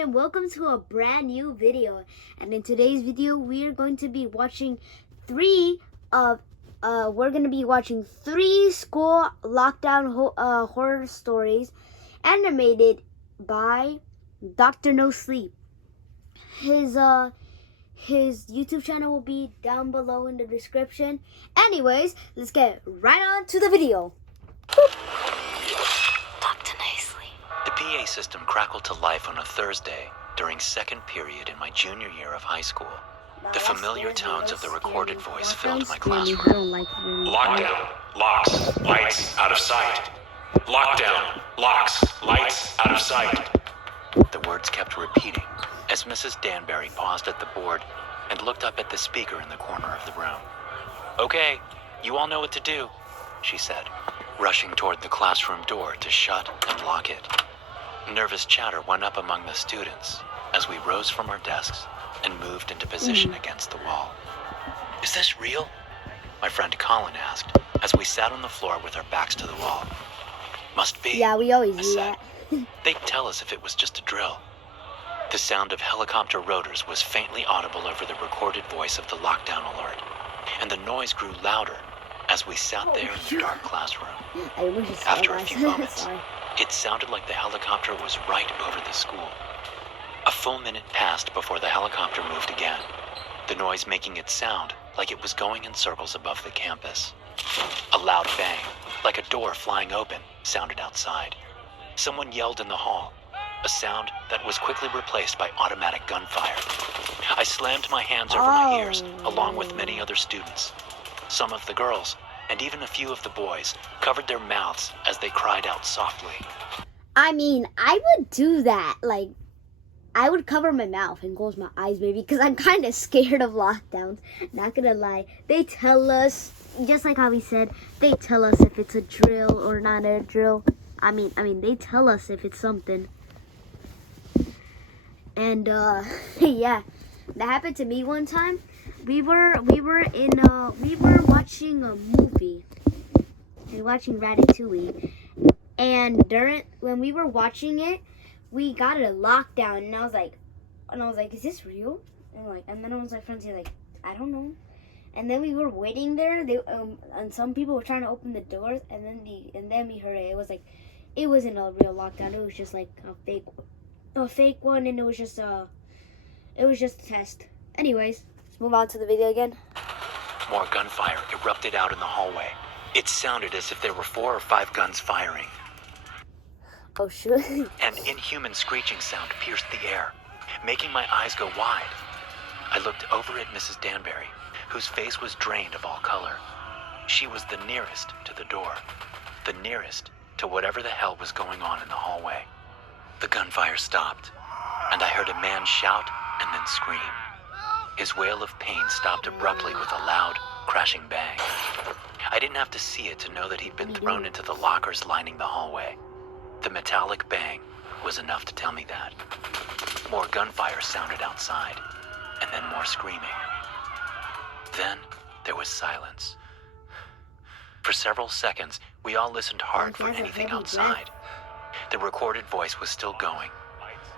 everyone, and welcome to a brand new video. And in today's video we are going to be watching three school lockdown horror stories animated by Dr. No Sleep. His YouTube channel will be down below in the description. Anyways, let's get right on to the video. Boop. The PA system crackled to life on a Thursday during second period in my junior year of high school. The familiar tones of the recorded voice filled my classroom. Lockdown, locks, lights, out of sight. Lockdown, locks, lights, out of sight. The words kept repeating as Mrs. Danbury paused at the board and looked up at the speaker in the corner of the room. "Okay, you all know what to do," she said, rushing toward the classroom door to shut and lock it. Nervous chatter went up among the students as we rose from our desks and moved into position against the wall. "Is this real?" my friend Colin asked as we sat on the floor with our backs to the wall. "Must be," Yeah, we always I do said. that. They'd tell us if it was just a drill. The sound of helicopter rotors was faintly audible over the recorded voice of the lockdown alert, and the noise grew louder as we sat there in the dark classroom. After a few moments, it sounded like the helicopter was right over the school. A full minute passed before the helicopter moved again, the noise making it sound like it was going in circles above the campus. A loud bang, like a door flying open, sounded outside. Someone yelled in the hall, a sound that was quickly replaced by automatic gunfire. I slammed my hands over my ears, along with many other students. Some of the girls, and even a few of the boys, covered their mouths as they cried out softly. I mean, I would do that. Like, I would cover my mouth and close my eyes maybe because I'm kind of scared of lockdowns. Not gonna lie. They tell us, just like how we said, they tell us if it's a drill or not a drill. I mean, they tell us if it's something. And, yeah, that happened to me one time. We were watching a movie. We were watching Ratatouille. And when we were watching it, we got a lockdown, and I was like, is this real? And then all my friends were like, I don't know. And then we were waiting there. And some people were trying to open the doors, and then we heard it. It was like, it wasn't a real lockdown. It was just like a fake one, and it was just a test. Anyways, let's move on to the video again. More gunfire erupted out in the hallway. It sounded as if there were 4 or 5 guns firing. Oh, shoot. An inhuman screeching sound pierced the air, making my eyes go wide. I looked over at Mrs. Danbury, whose face was drained of all color. She was the nearest to the door, the nearest to whatever the hell was going on in the hallway. The gunfire stopped, and I heard a man shout and then scream. His wail of pain stopped abruptly with a loud, crashing bang. I didn't have to see it to know that he'd been thrown into the lockers lining the hallway. The metallic bang was enough to tell me that. More gunfire sounded outside, and then more screaming. Then there was silence. For several seconds, we all listened hard for anything outside. The recorded voice was still going,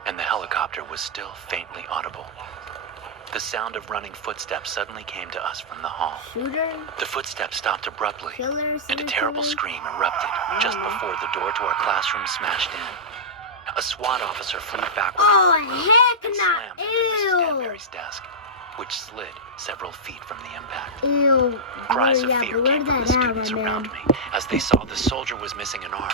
and the helicopter was still faintly audible. The sound of running footsteps suddenly came to us from the hall. The footsteps stopped abruptly, and a terrible scream erupted just before the door to our classroom smashed in. A SWAT officer flew backward and slammed into Mrs. Danbury's desk, which slid several feet from the impact. Ew. Cries of fear came from the students around me as they saw the soldier was missing an arm.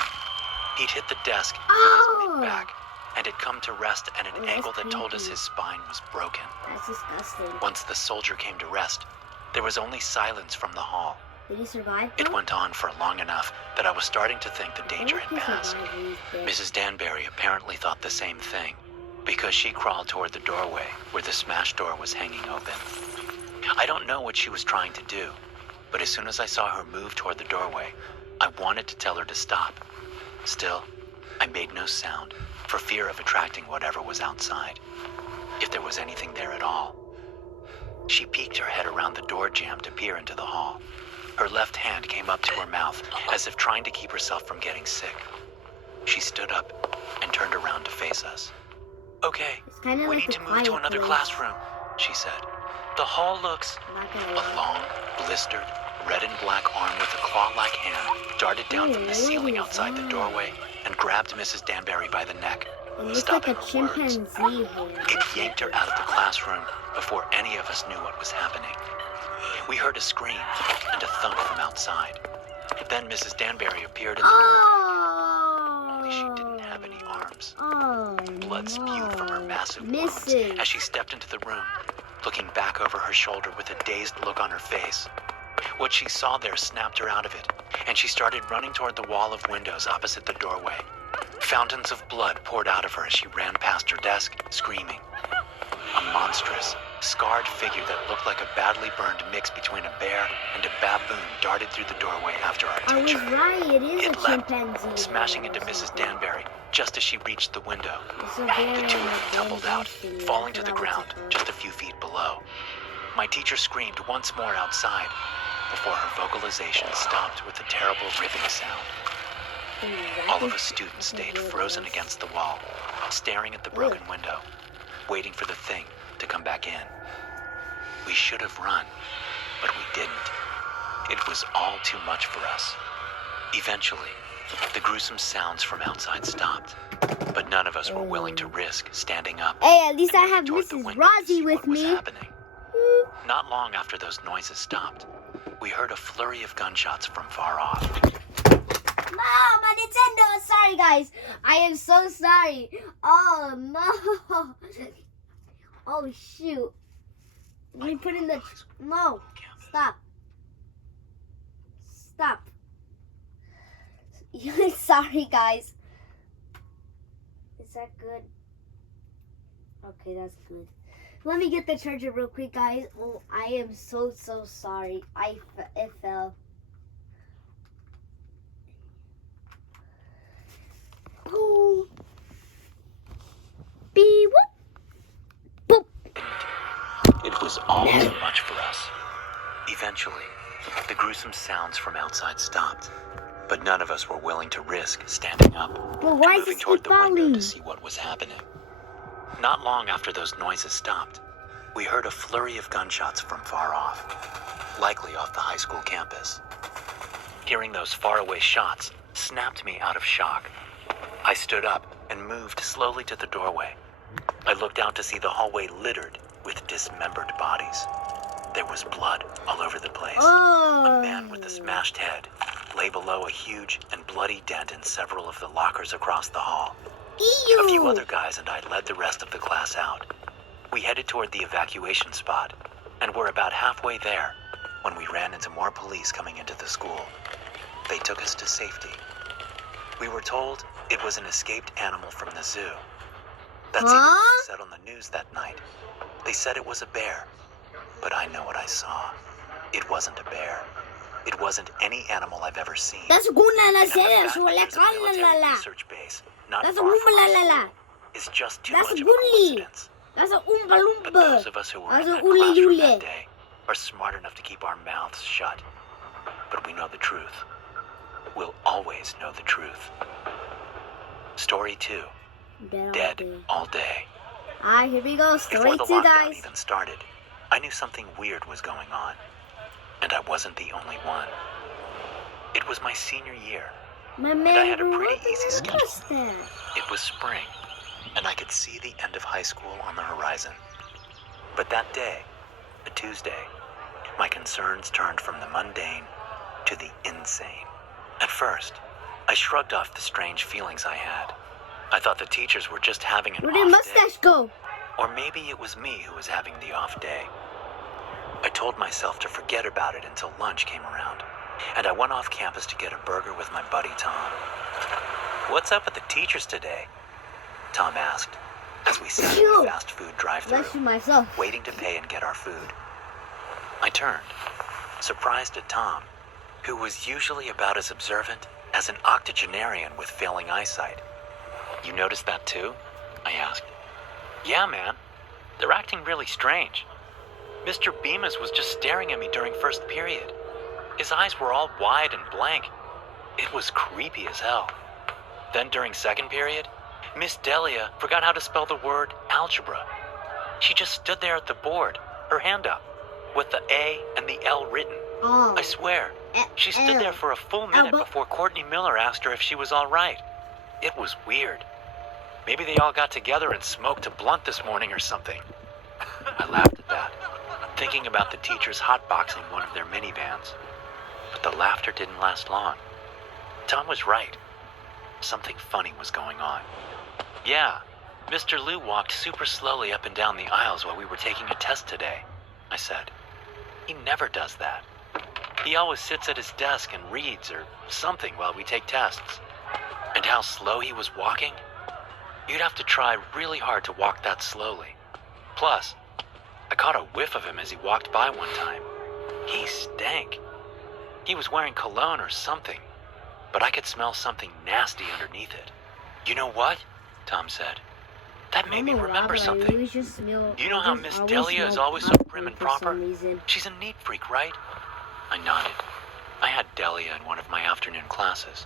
He'd hit the desk with his back, and had come to rest at an angle that told us his spine was broken. That's disgusting. Once the soldier came to rest, there was only silence from the hall. Did he survive? It went on for long enough that I was starting to think the danger had passed. Mrs. Danbury apparently thought the same thing, because she crawled toward the doorway where the smashed door was hanging open. I don't know what she was trying to do, but as soon as I saw her move toward the doorway, I wanted to tell her to stop. Still, I made no sound, for fear of attracting whatever was outside, if there was anything there at all. She peeked her head around the door jamb to peer into the hall. Her left hand came up to her mouth, as if trying to keep herself from getting sick. She stood up and turned around to face us. Okay, It's kind of we like need a to move to quiet another place. classroom, she said. The hall looks... I'm not gonna A lie. long, blistered, red and black arm with a claw-like hand darted down from the ceiling outside the doorway and grabbed Mrs. Danbury by the neck, It looks stopping like a her words. chimpanzee hand. It yanked her out of the classroom before any of us knew what was happening. We heard a scream and a thump from outside. Then Mrs. Danbury appeared in the doorway, only she didn't have any arms. Oh, Blood spewed from her massive Mrs. wounds as she stepped into the room, looking back over her shoulder with a dazed look on her face. What she saw there snapped her out of it, and she started running toward the wall of windows opposite the doorway. Fountains of blood poured out of her as she ran past her desk, screaming. A monstrous, scarred figure that looked like a badly burned mix between a bear and a baboon darted through the doorway after our I was teacher. right, it is It a leapt, chimpanzee. smashing into Mrs. Danbury just as she reached the window. It's a bear The two and of a them tumbled out, chimpanzee. falling to I the forgot what ground it's called. just a few feet below. My teacher screamed once more outside before her vocalization stopped with a terrible ripping sound. All of us students stayed frozen against the wall, staring at the broken window, waiting for the thing to come back in. We should have run, but we didn't. It was all too much for us. Eventually, the gruesome sounds from outside stopped, but none of us were willing to risk standing up. Hey, at least and I have moving toward the Mrs. window to see Rosie with what was me. happening. Not long after those noises stopped, we heard a flurry of gunshots from far off. Mom, my Nintendo! Sorry, guys. I am so sorry. Oh, no. Oh, shoot. Let me put in the... No. Stop. Stop. Sorry, guys. Is that good? Okay, that's good. Let me get the charger real quick, guys. Oh, I am so sorry. It fell. Oh. Beep, whoop. Boop. It was all too much for us. Eventually, the gruesome sounds from outside stopped, but none of us were willing to risk standing up But why and is moving this toward keep the window falling? to see what was happening. Not long after those noises stopped, we heard a flurry of gunshots from far off, likely off the high school campus. Hearing those faraway shots snapped me out of shock. I stood up and moved slowly to the doorway. I looked out to see the hallway littered with dismembered bodies. There was blood all over the place. Oh. A man with a smashed head lay below a huge and bloody dent in several of the lockers across the hall. Ew. A few other guys and I led the rest of the class out. We headed toward the evacuation spot and were about halfway there when we ran into more police coming into the school. They took us to safety. We were told it was an escaped animal from the zoo. That's even what they said on the news that night. They said it was a bear, but I know what I saw. It wasn't a bear. It wasn't any animal I've ever seen. That's guna la And the seria, fact so that la there's a la military la la. research base not That's a far from la our la la. school is just too That's much a of a gully. coincidence. That's a oompa But those loompa. of us who were That's in a that ule classroom ule. that day are smart enough to keep our mouths shut. But we know the truth. We'll always know the truth. Story 2. Dead all day. Alright, here we go. Before Story the 2, lockdown guys. even started, I knew something weird was going on. And I wasn't the only one. It was my senior year. My I man, had a pretty what easy schedule. was that? It was spring, and I could see the end of high school on the horizon. But that day, a Tuesday, my concerns turned from the mundane to the insane. At first, I shrugged off the strange feelings I had. I thought the teachers were just having an Where off did day. mustache go? Or maybe it was me who was having the off day. I told myself to forget about it until lunch came around, and I went off campus to get a burger with my buddy Tom. "What's up with the teachers today?" Tom asked, as we sat in Phew. the fast food drive-thru, Bless you myself. waiting to pay and get our food. I turned, surprised at Tom, who was usually about as observant as an octogenarian with failing eyesight. "You noticed that too?" I asked. "Yeah, man. They're acting really strange. Mr. Bemis was just staring at me during first period. His eyes were all wide and blank. It was creepy as hell. Then during second period, Miss Delia forgot how to spell the word algebra. She just stood there at the board, her hand up, with the A and the L written. Oh. I swear, she stood there for a full minute but- before Courtney Miller asked her if she was all right. It was weird. Maybe they all got together and smoked a blunt this morning or something. I laughed at that, thinking about the teachers hotboxing one of their minivans. But the laughter didn't last long. Tom was right. Something funny was going on. Yeah, Mr. Liu walked super slowly up and down the aisles while we were taking a test today, I said. He never does that. He always sits at his desk and reads or something while we take tests. And how slow he was walking? You'd have to try really hard to walk that slowly. Plus, I caught a whiff of him as he walked by one time. He stank. He was wearing cologne or something, but I could smell something nasty underneath it. You know what? Tom said. That made me remember something. You know how Miss Delia is always so prim and proper? She's a neat freak, right? I nodded. I had Delia in one of my afternoon classes.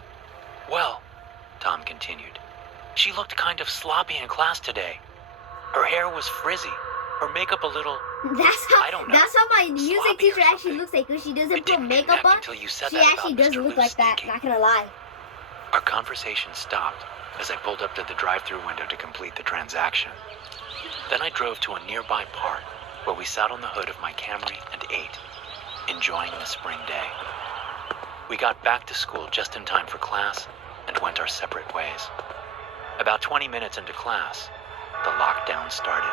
Well, Tom continued, she looked kind of sloppy in class today. Her hair was frizzy, her makeup a little... I don't know. That's how my music Sloppy or teacher actually something. looks like. When she doesn't It put didn't makeup connect on, until you said she that actually about does Mr. look Liu like that. stinking. Not gonna lie. Our conversation stopped as I pulled up to the drive-thru window to complete the transaction. Then I drove to a nearby park where we sat on the hood of my Camry and ate, enjoying the spring day. We got back to school just in time for class and went our separate ways. About 20 minutes into class, the lockdown started.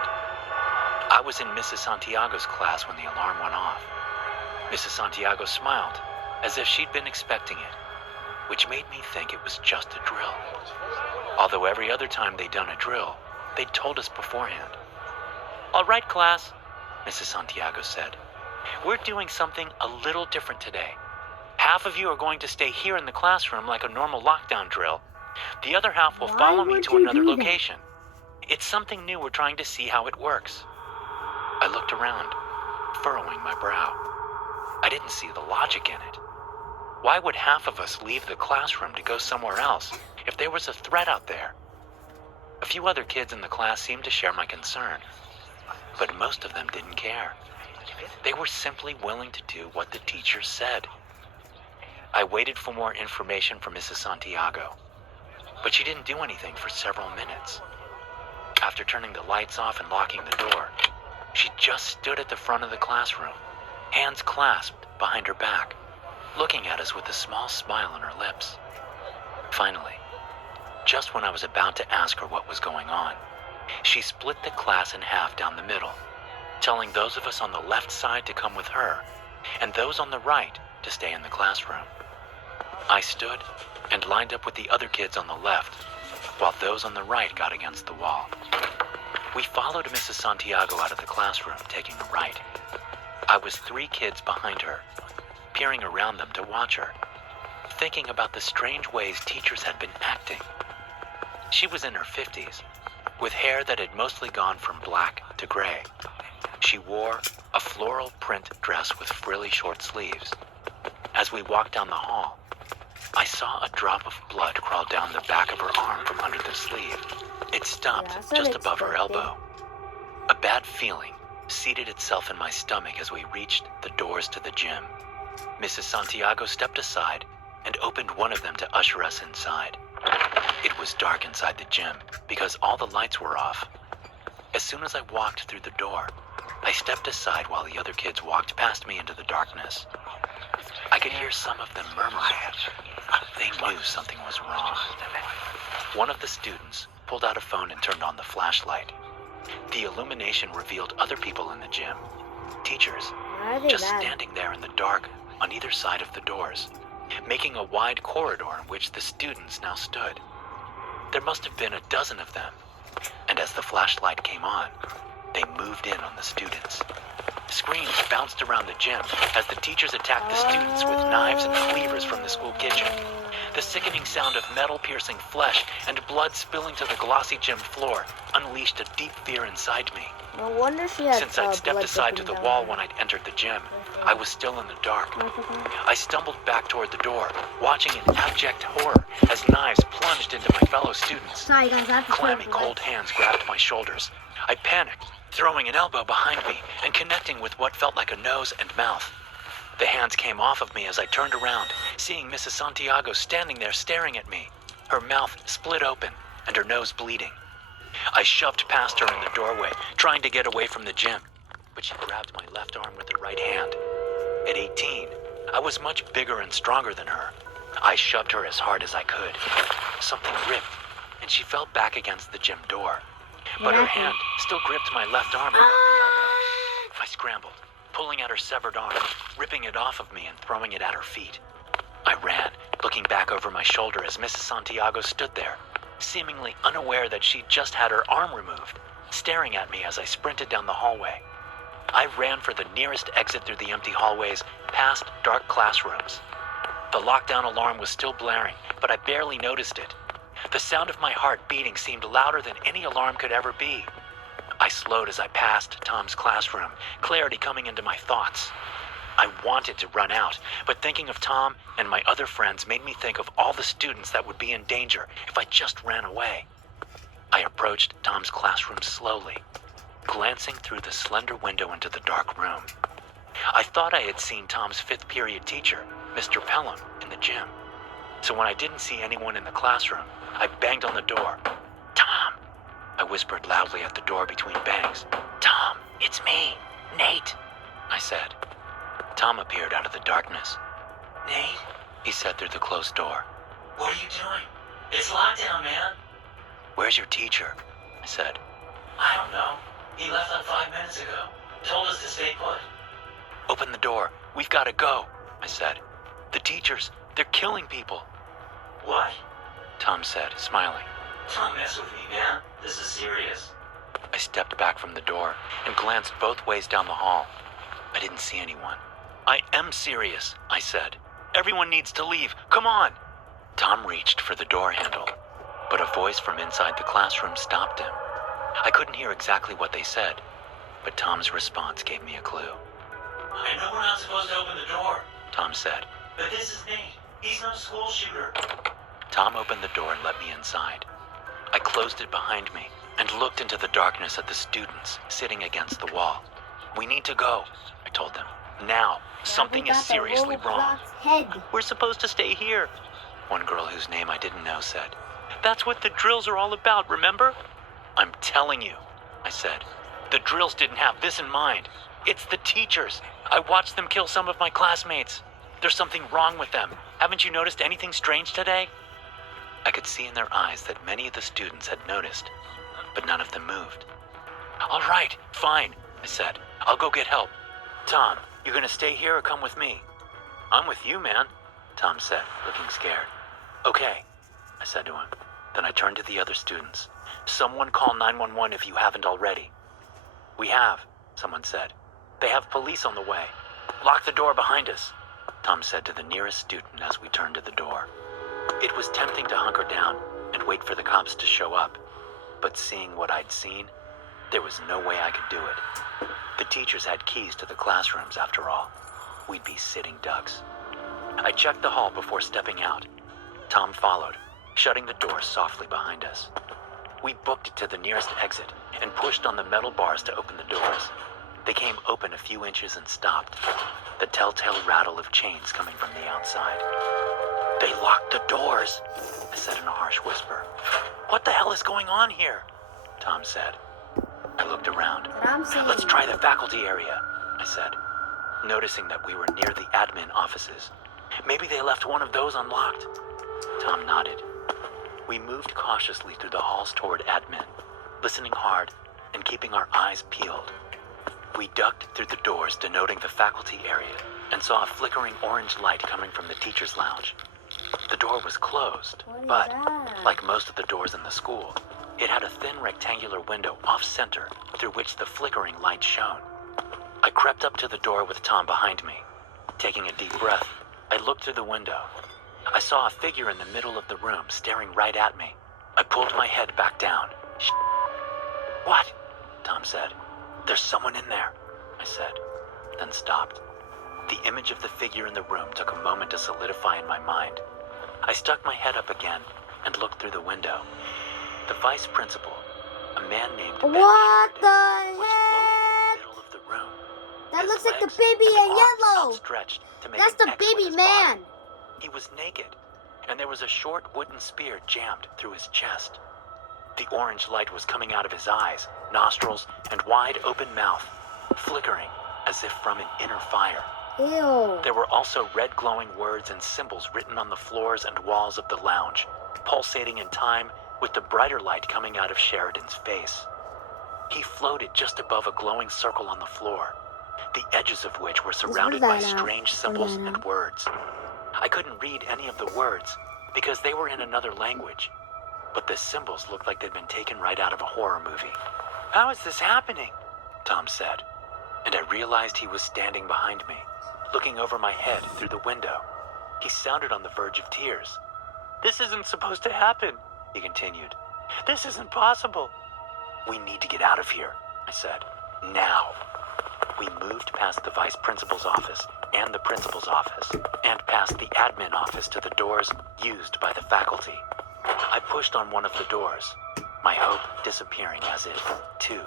I was in Mrs. Santiago's class when the alarm went off. Mrs. Santiago smiled as if she'd been expecting it, which made me think it was just a drill. Although every other time they'd done a drill, they'd told us beforehand. All right, class, Mrs. Santiago said. We're doing something a little different today. Half of you are going to stay here in the classroom like a normal lockdown drill. The other half will Why follow me would to you another do that? location. It's something new. We're trying to see how it works. I looked around, furrowing my brow. I didn't see the logic in it. Why would half of us leave the classroom to go somewhere else if there was a threat out there? A few other kids in the class seemed to share my concern, but most of them didn't care. They were simply willing to do what the teacher said. I waited for more information from Mrs. Santiago, but she didn't do anything for several minutes. After turning the lights off and locking the door, she just stood at the front of the classroom, hands clasped behind her back, looking at us with a small smile on her lips. Finally, just when I was about to ask her what was going on, she split the class in half down the middle, telling those of us on the left side to come with her, and those on the right to stay in the classroom. I stood and lined up with the other kids on the left, while those on the right got against the wall. We followed Mrs. Santiago out of the classroom, taking a right. I was 3 kids behind her, peering around them to watch her, thinking about the strange ways teachers had been acting. She was in her 50s, with hair that had mostly gone from black to gray. She wore a floral print dress with frilly short sleeves. As we walked down the hall, I saw a drop of blood crawl down the back of her arm from under the sleeve. It stopped Yeah, that's just above her unexpected. elbow. A bad feeling seated itself in my stomach as we reached the doors to the gym. Mrs. Santiago stepped aside and opened one of them to usher us inside. It was dark inside the gym because all the lights were off. As soon as I walked through the door, I stepped aside while the other kids walked past me into the darkness. I could hear some of them murmuring. They knew something was wrong. One of the students pulled out a phone and turned on the flashlight. The illumination revealed other people in the gym, teachers, Why are they just mad? standing there in the dark on either side of the doors, making a wide corridor in which the students now stood. There must have been a dozen of them, and as the flashlight came on, they moved in on the students. Screams bounced around the gym as the teachers attacked the students with knives and cleavers from the school kitchen. The sickening sound of metal piercing flesh and blood spilling to the glossy gym floor unleashed a deep fear inside me. No wonder she had Since I'd stepped blood aside to dripping the down wall her when I'd entered the gym, I was still in the dark. I stumbled back toward the door, watching in abject horror as knives plunged into my fellow students. Sorry guys, I have to Clammy, put up cold hands grabbed my shoulders. I panicked, throwing an elbow behind me and connecting with what felt like a nose and mouth. The hands came off of me as I turned around, seeing Mrs. Santiago standing there staring at me, her mouth split open and her nose bleeding. I shoved past her in the doorway, trying to get away from the gym, but she grabbed my left arm with her right hand. At 18, I was much bigger and stronger than her. I shoved her as hard as I could. Something ripped, and she fell back against the gym door. But her hand still gripped my left arm above the elbow. I scrambled, pulling at her severed arm, ripping it off of me and throwing it at her feet. I ran, looking back over my shoulder as Mrs. Santiago stood there, seemingly unaware that she'd just had her arm removed, staring at me as I sprinted down the hallway. I ran for the nearest exit through the empty hallways, past dark classrooms. The lockdown alarm was still blaring, but I barely noticed it. The sound of my heart beating seemed louder than any alarm could ever be. I slowed as I passed Tom's classroom, clarity coming into my thoughts. I wanted to run out, but thinking of Tom and my other friends made me think of all the students that would be in danger if I just ran away. I approached Tom's classroom slowly, glancing through the slender window into the dark room. I thought I had seen Tom's fifth period teacher, Mr. Pelham, in the gym. So when I didn't see anyone in the classroom, I banged on the door. "Tom!" I whispered loudly at the door between bangs. "Tom, it's me, Nate," I said. Tom appeared out of the darkness. "Nate," he said through the closed door. "What are you doing? It's lockdown, man." "Where's your teacher?" I said. "I don't know. He left like 5 minutes ago. Told us to stay put." "Open the door. We've got to go," I said. "The teachers, they're killing people." "What?" Tom said, smiling. "Don't mess with me, man. This is serious." I stepped back from the door and glanced both ways down the hall. I didn't see anyone. "I am serious," I said. "Everyone needs to leave. Come on." Tom reached for the door handle, but a voice from inside the classroom stopped him. I couldn't hear exactly what they said, but Tom's response gave me a clue. "I know we're not supposed to open the door," Tom said, "but this is Nate. He's no school shooter." Tom opened the door and let me inside. I closed it behind me and looked into the darkness at the students sitting against the wall. "We need to go," I told them. "Now. Something is seriously wrong." Head. "We're supposed to stay here," one girl whose name I didn't know said. "That's what the drills are all about, remember?" "I'm telling you," I said. "The drills didn't have this in mind. It's the teachers. I watched them kill some of my classmates. There's something wrong with them. Haven't you noticed anything strange today?" I could see in their eyes that many of the students had noticed, but none of them moved. "All right, fine," I said. "I'll go get help. Tom, you gonna stay here or come with me?" "I'm with you, man," Tom said, looking scared. "Okay," I said to him. Then I turned to the other students. "Someone call 911 if you haven't already." "We have," someone said. "They have police on the way. Lock the door behind us," Tom said to the nearest student as we turned to the door. It was tempting to hunker down and wait for the cops to show up, but seeing what I'd seen, there was no way I could do it. The teachers had keys to the classrooms after all. We'd be sitting ducks. I checked the hall before stepping out. Tom followed, shutting the door softly behind us. We booked it to the nearest exit and pushed on the metal bars to open the doors. They came open a few inches and stopped, the telltale rattle of chains coming from the outside. "They locked the doors," I said in a harsh whisper. "What the hell is going on here?" Tom said. I looked around. "Let's try the faculty area," I said, noticing that we were near the admin offices. "Maybe they left one of those unlocked." Tom nodded. We moved cautiously through the halls toward admin, listening hard and keeping our eyes peeled. We ducked through the doors denoting the faculty area and saw a flickering orange light coming from the teacher's lounge. The door was closed, but, like most of the doors in the school, it had a thin rectangular window off-center through which the flickering light shone. I crept up to the door with Tom behind me. Taking a deep breath, I looked through the window. I saw a figure in the middle of the room staring right at me. I pulled my head back down. "What?" Tom said. "There's someone in there," I said, then stopped. The image of the figure in the room took a moment to solidify in my mind. I stuck my head up again and looked through the window. The vice principal, a man named Ben What Sheridan, the was floating in heck? the middle of the room. That His looks like the legs baby and in arms yellow. outstretched to make That's an the X with baby his man. body. He was naked, and there was a short wooden spear jammed through his chest. The orange light was coming out of his eyes, nostrils, and wide open mouth, flickering as if from an inner fire. Ew. There were also red glowing words and symbols written on the floors and walls of the lounge, pulsating in time with the brighter light coming out of Sheridan's face. He floated just above a glowing circle on the floor, the edges of which were surrounded by strange symbols and words. I couldn't read any of the words because they were in another language, but the symbols looked like they'd been taken right out of a horror movie. "How is this happening?" Tom said, and I realized he was standing behind me, looking over my head through the window. He sounded on the verge of tears. "This isn't supposed to happen," he continued. "This isn't possible." "We need to get out of here," I said. "Now." We moved past the vice principal's office and the principal's office, and past the admin office to the doors used by the faculty. I pushed on one of the doors, my hope disappearing as it, too,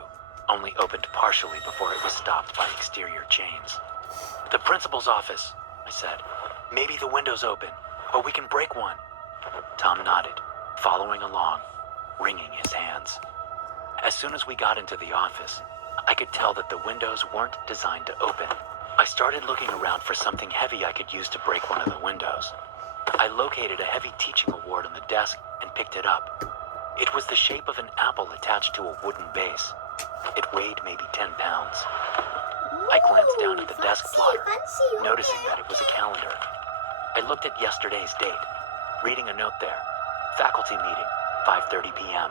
only opened partially before it was stopped by exterior chains. "The principal's office," I said. "Maybe the window's open, or we can break one." Tom nodded, following along, wringing his hands. As soon as we got into the office, I could tell that the windows weren't designed to open. I started looking around for something heavy I could use to break one of the windows. I located a heavy teaching award on the desk and picked it up. It was the shape of an apple attached to a wooden base. It weighed maybe 10 pounds. I glanced down at the desk plotter, noticing that it was a calendar. I looked at yesterday's date, reading a note there. Faculty meeting, 5:30 p.m.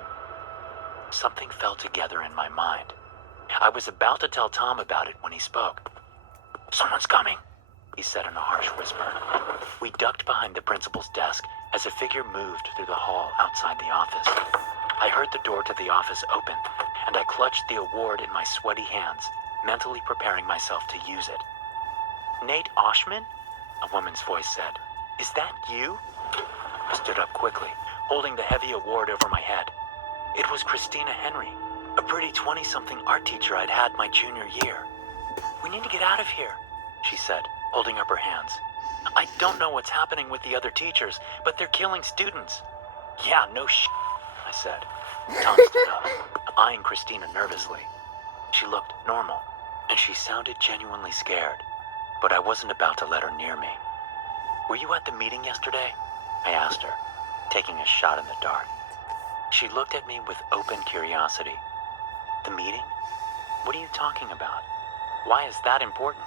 Something fell together in my mind. I was about to tell Tom about it when he spoke. "Someone's coming," he said in a harsh whisper. We ducked behind the principal's desk as a figure moved through the hall outside the office. I heard the door to the office open, and I clutched the award in my sweaty hands, mentally preparing myself to use it. "Nate Oshman?" a woman's voice said. "Is that you?" I stood up quickly, holding the heavy award over my head. It was Christina Henry, a pretty 20-something art teacher I'd had my junior year. "We need to get out of here," she said, holding up her hands. "I don't know what's happening with the other teachers, but they're killing students." "Yeah, no I said. Tom stood up, eyeing Christina nervously. She looked normal, and she sounded genuinely scared, but I wasn't about to let her near me. "Were you at the meeting yesterday?" I asked her, taking a shot in the dark. She looked at me with open curiosity. "The meeting? What are you talking about? Why is that important?"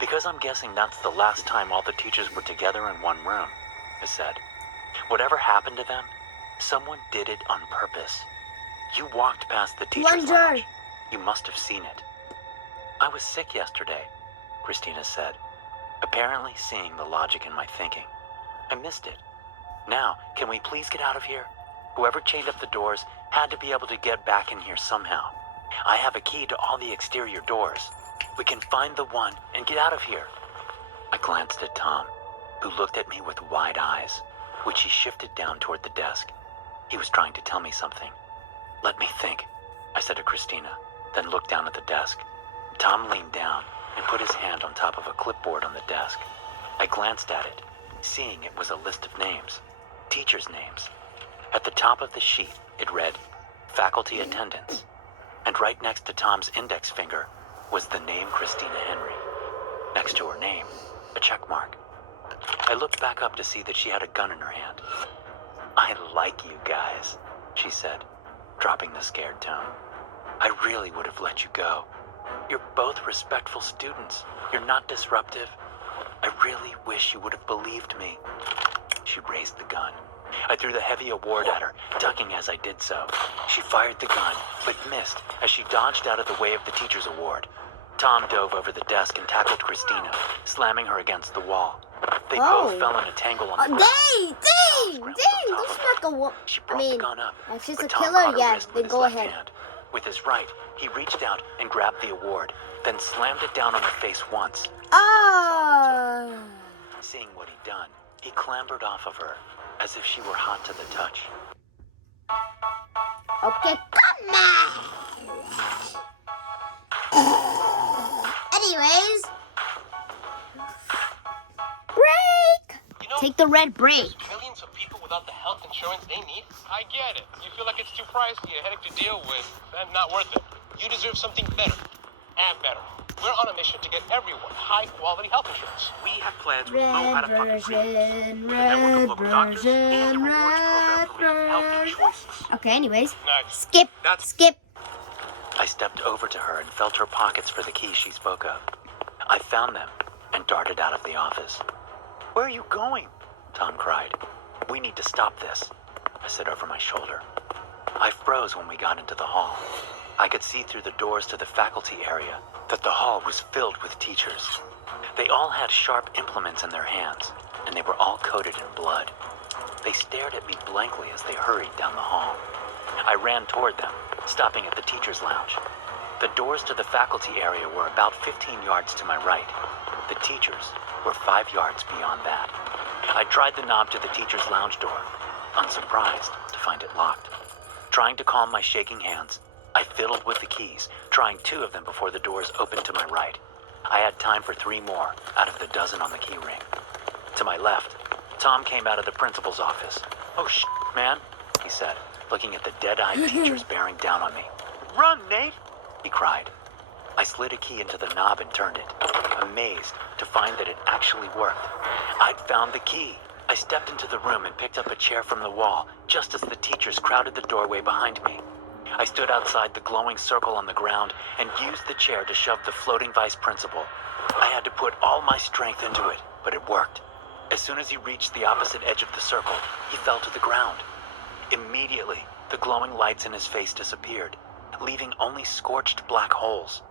"Because I'm guessing that's the last time all the teachers were together in one room," I said. "Whatever happened to them, someone did it on purpose. You walked past the teacher's lounge. You must have seen it." "I was sick yesterday," Christina said, apparently seeing the logic in my thinking. "I missed it. Now, can we please get out of here? Whoever chained up the doors had to be able to get back in here somehow. I have a key to all the exterior doors. We can find the one and get out of here." I glanced at Tom, who looked at me with wide eyes, which he shifted down toward the desk. He was trying to tell me something. "Let me think," I said to Christina, then looked down at the desk. Tom leaned down and put his hand on top of a clipboard on the desk. I glanced at it, seeing it was a list of names, teachers' names. At the top of the sheet, it read, "Faculty Attendance," and right next to Tom's index finger was the name Christina Henry. Next to her name, a check mark. I looked back up to see that she had a gun in her hand. "I like you guys," she said, dropping the scared tone. "I really would have let you go. You're both respectful students. You're not disruptive. I really wish you would have believed me." She raised the gun. I threw the heavy award at her, ducking as I did so. She fired the gun, but missed as she dodged out of the way of the teacher's award. Tom dove over the desk and tackled Christina, slamming her against the wall. They both fell in a tangle on the ground. Dang, don't smack a woman. She brought the gun up, if she's but a Tom killer, caught her yeah, wrist then with his go left ahead. hand. With his right, he reached out and grabbed the award, then slammed it down on her face once. Oh. Seeing what he'd done, he clambered off of her, as if she were hot to the touch. Okay, come on. Anyways. Break. You know, Take the red break. there's millions of people without the health insurance they need. I get it. You feel like it's too pricey, a headache to deal with, and not worth it. You deserve something better and better. We're on a mission to get everyone high-quality health insurance. We have plans with low Red out-of-pocket premiums. version, The network of red local doctors and a version, rewards program red for making healthy version. choices. Okay, anyways. Nice. Skip. That's- Skip. I stepped over to her and felt her pockets for the keys she spoke of. I found them and darted out of the office. "Where are you going?" Tom cried. "We need to stop this," I said over my shoulder. I froze when we got into the hall. I could see through the doors to the faculty area that the hall was filled with teachers. They all had sharp implements in their hands, and they were all coated in blood. They stared at me blankly as they hurried down the hall. I ran toward them, stopping at the teacher's lounge. The doors to the faculty area were about 15 yards to my right. The teachers were 5 yards beyond that. I tried the knob to the teacher's lounge door, unsurprised to find it locked. Trying to calm my shaking hands, I fiddled with the keys, trying 2 of them before the doors opened to my right. I had time for 3 more out of the dozen on the key ring. To my left, Tom came out of the principal's office. "Oh, man," he said, looking at the dead-eyed teachers bearing down on me. "Run, Nate!" he cried. I slid a key into the knob and turned it, amazed to find that it actually worked. I'd found the key. I stepped into the room and picked up a chair from the wall just as the teachers crowded the doorway behind me. I stood outside the glowing circle on the ground and used the chair to shove the floating vice principal. I had to put all my strength into it, but it worked. As soon as he reached the opposite edge of the circle, he fell to the ground. Immediately, the glowing lights in his face disappeared, leaving only scorched black holes.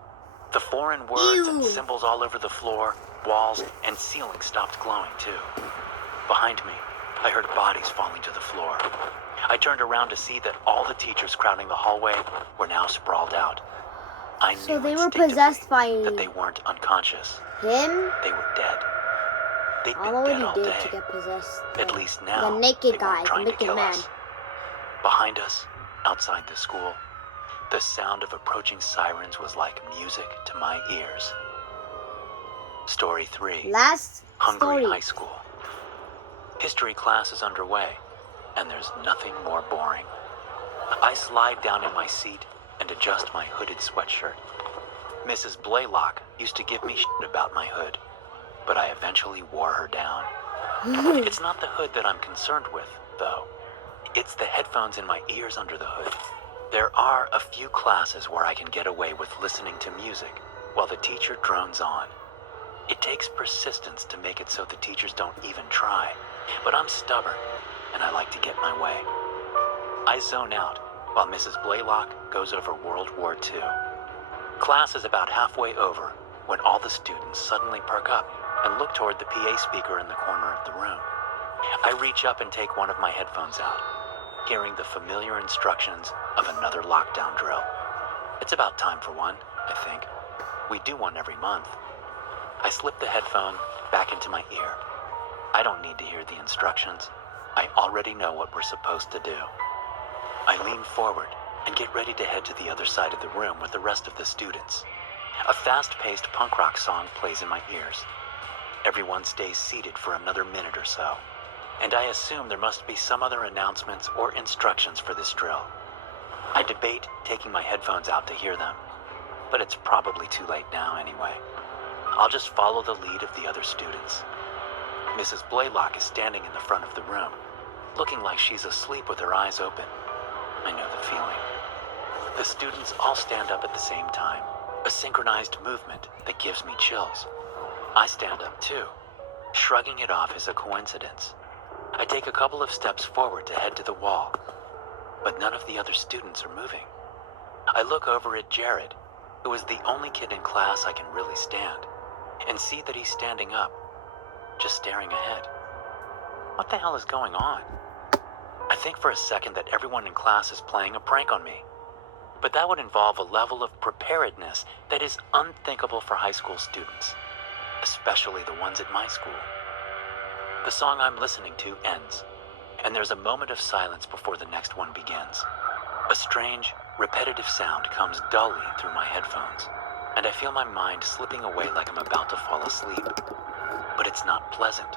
The foreign words and Ew. symbols all over the floor, walls, and ceiling stopped glowing too. Behind me, I heard bodies falling to the floor. I turned around to see that all the teachers crowding the hallway were now sprawled out. I So knew they were instinctively possessed by that they weren't unconscious. him? They were dead. They'd I been don't know what dead he all did day. to get possessed. At least now, The naked they guy, weren't the trying to naked kill man. us. Behind us, outside the school, the sound of approaching sirens was like music to my ears. Story 3. Last Hungry story. High School. History class is underway, and there's nothing more boring. I slide down in my seat and adjust my hooded sweatshirt. Mrs. Blaylock used to give me shit about my hood, but I eventually wore her down. It's not the hood that I'm concerned with, though. It's the headphones in my ears under the hood. There are a few classes where I can get away with listening to music while the teacher drones on. It takes persistence to make it so the teachers don't even try, but I'm stubborn, and I like to get my way. I zone out while Mrs. Blaylock goes over World War II. Class is about halfway over when all the students suddenly perk up and look toward the PA speaker in the corner of the room. I reach up and take one of my headphones out, hearing the familiar instructions of another lockdown drill. It's about time for one, I think. We do one every month. I slip the headphone back into my ear. I don't need to hear the instructions. I already know what we're supposed to do. I lean forward and get ready to head to the other side of the room with the rest of the students. A fast-paced punk rock song plays in my ears. Everyone stays seated for another minute or so, and I assume there must be some other announcements or instructions for this drill. I debate taking my headphones out to hear them, but it's probably too late now anyway. I'll just follow the lead of the other students. Mrs. Blaylock is standing in the front of the room, looking like she's asleep with her eyes open. I know the feeling. The students all stand up at the same time, a synchronized movement that gives me chills. I stand up too, shrugging it off as a coincidence. I take a couple of steps forward to head to the wall, but none of the other students are moving. I look over at Jared, who is the only kid in class I can really stand, and see that he's standing up, just staring ahead. What the hell is going on? I think for a second that everyone in class is playing a prank on me. but that would involve a level of preparedness that is unthinkable for high school students, especially the ones at my school. The song I'm listening to ends, and there's a moment of silence before the next one begins. A strange, repetitive sound comes dully through my headphones, and I feel my mind slipping away like I'm about to fall asleep. But it's not pleasant,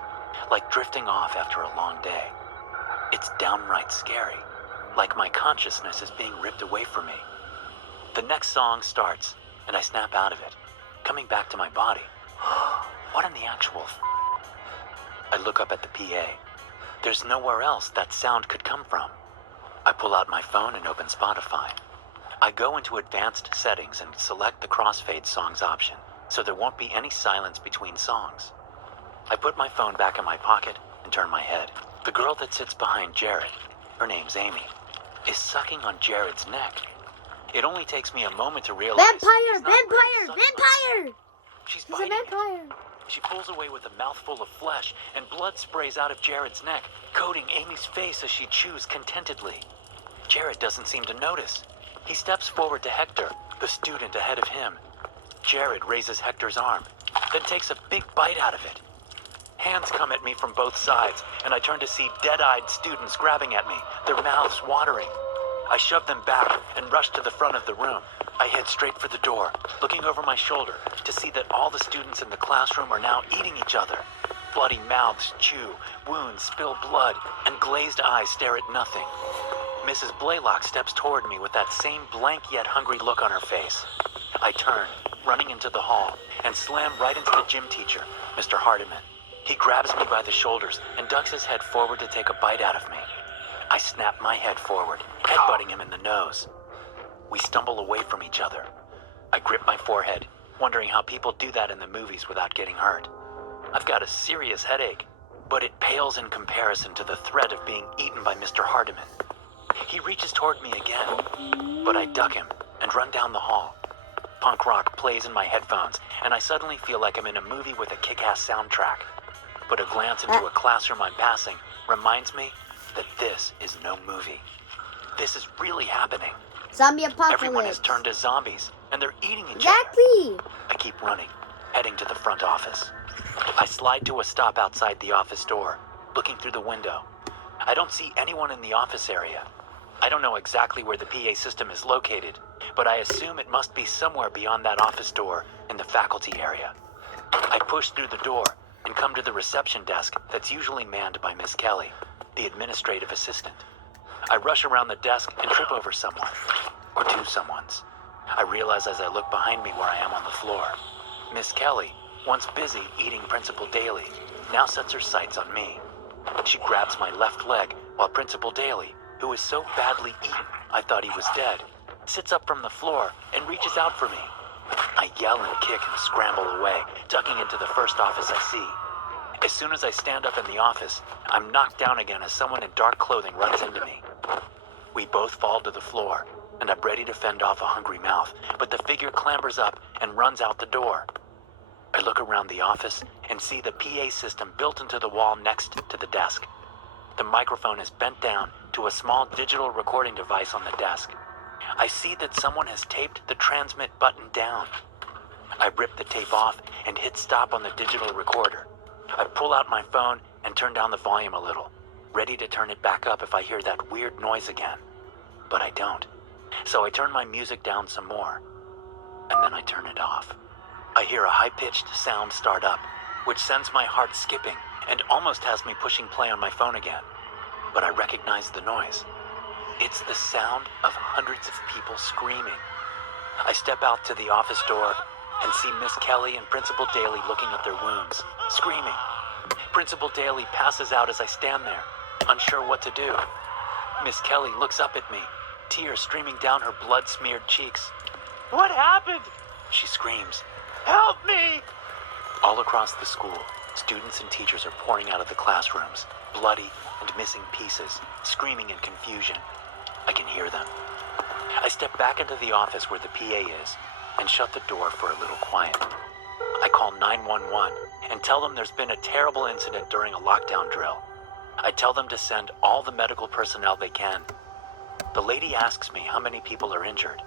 like drifting off after a long day. It's downright scary, like my consciousness is being ripped away from me. The next song starts, and I snap out of it, coming back to my body. What in the actual I look up at the PA. There's nowhere else that sound could come from. I pull out my phone and open Spotify. I go into advanced settings and select the crossfade songs option, so there won't be any silence between songs. I put my phone back in my pocket and turn my head. The girl that sits behind Jared, her name's Amy, is sucking on Jared's neck. It only takes me a moment to realize she's not really sucking Vampire! She's He's a biting it. vampire. She pulls away with a mouthful of flesh, and blood sprays out of Jared's neck, coating Amy's face as she chews contentedly. Jared doesn't seem to notice. He steps forward to Hector, the student ahead of him. Jared raises Hector's arm, then takes a big bite out of it. Hands come at me from both sides, and I turn to see dead-eyed students grabbing at me, their mouths watering. I shove them back and rush to the front of the room. I head straight for the door, looking over my shoulder to see that all the students in the classroom are now eating each other. Bloody mouths chew, wounds spill blood, and glazed eyes stare at nothing. Mrs. Blaylock steps toward me with that same blank yet hungry look on her face. I turn, running into the hall, and slam right into the gym teacher, Mr. Hardiman. He grabs me by the shoulders and ducks his head forward to take a bite out of me. I snap my head forward, headbutting him in the nose. We stumble away from each other. I grip my forehead, wondering how people do that in the movies without getting hurt. I've got a serious headache, but it pales in comparison to the threat of being eaten by Mr. Hardiman. He reaches toward me again, but I duck him and run down the hall. Punk rock plays in my headphones, and I suddenly feel like I'm in a movie with a kick-ass soundtrack. But a glance into a classroom I'm passing reminds me that this is no movie. This is really happening. Zombie apocalypse. Everyone has turned to zombies, and they're eating each Exactly. other. I keep running, heading to the front office. I slide to a stop outside the office door, looking through the window. I don't see anyone in the office area. I don't know exactly where the PA system is located, but I assume it must be somewhere beyond that office door in the faculty area. I push through the door and come to the reception desk that's usually manned by Miss Kelly, the administrative assistant. I rush around the desk and trip over someone, or two someones. I realize as I look behind me where I am on the floor. Miss Kelly, once busy eating Principal Daly, now sets her sights on me. She grabs my left leg while Principal Daly, who is so badly eaten I thought he was dead, sits up from the floor and reaches out for me. I yell and kick and scramble away, ducking into the first office I see. As soon as I stand up in the office, I'm knocked down again as someone in dark clothing runs into me. We both fall to the floor, and I'm ready to fend off a hungry mouth, but the figure clambers up and runs out the door. I look around the office and see the PA system built into the wall next to the desk. The microphone is bent down to a small digital recording device on the desk. I see that someone has taped the transmit button down. I rip the tape off and hit stop on the digital recorder. I pull out my phone and turn down the volume a little, ready to turn it back up if I hear that weird noise again. But I don't. So I turn my music down some more, and then I turn it off. I hear a high-pitched sound start up, which sends my heart skipping and almost has me pushing play on my phone again. But I recognize the noise. It's the sound of hundreds of people screaming. I step out to the office door and see Miss Kelly and Principal Daly looking at their wounds, screaming. Principal Daly passes out as I stand there, unsure what to do. Miss Kelly looks up at me, tears streaming down her blood-smeared cheeks. "What happened?" she screams. "Help me!" All across the school, students and teachers are pouring out of the classrooms, bloody and missing pieces, screaming in confusion. I can hear them. I step back into the office where the PA is and shut the door for a little quiet. I call 911 and tell them there's been a terrible incident during a lockdown drill. I tell them to send all the medical personnel they can. The lady asks me how many people are injured.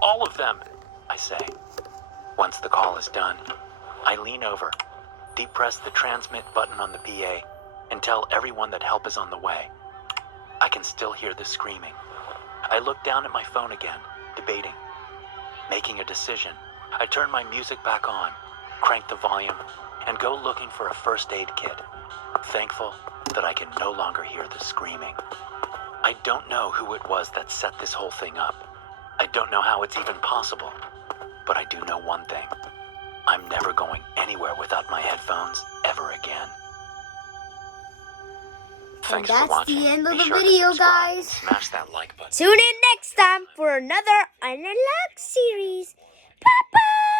All of them, I say. Once the call is done, I lean over, deep press the transmit button on the PA, and tell everyone that help is on the way. I can still hear the screaming. I look down at my phone again, debating. Making a decision, I turn my music back on, crank the volume, and go looking for a first aid kit, thankful that I can no longer hear the screaming. I don't know who it was that set this whole thing up. I don't know how it's even possible, but I do know one thing. I'm never going anywhere without my headphones ever again. Thanks for that's watching. the end of Be the sure to video, subscribe and guys. smash that like button. Tune in next time for another Unlocked series. Bye-bye!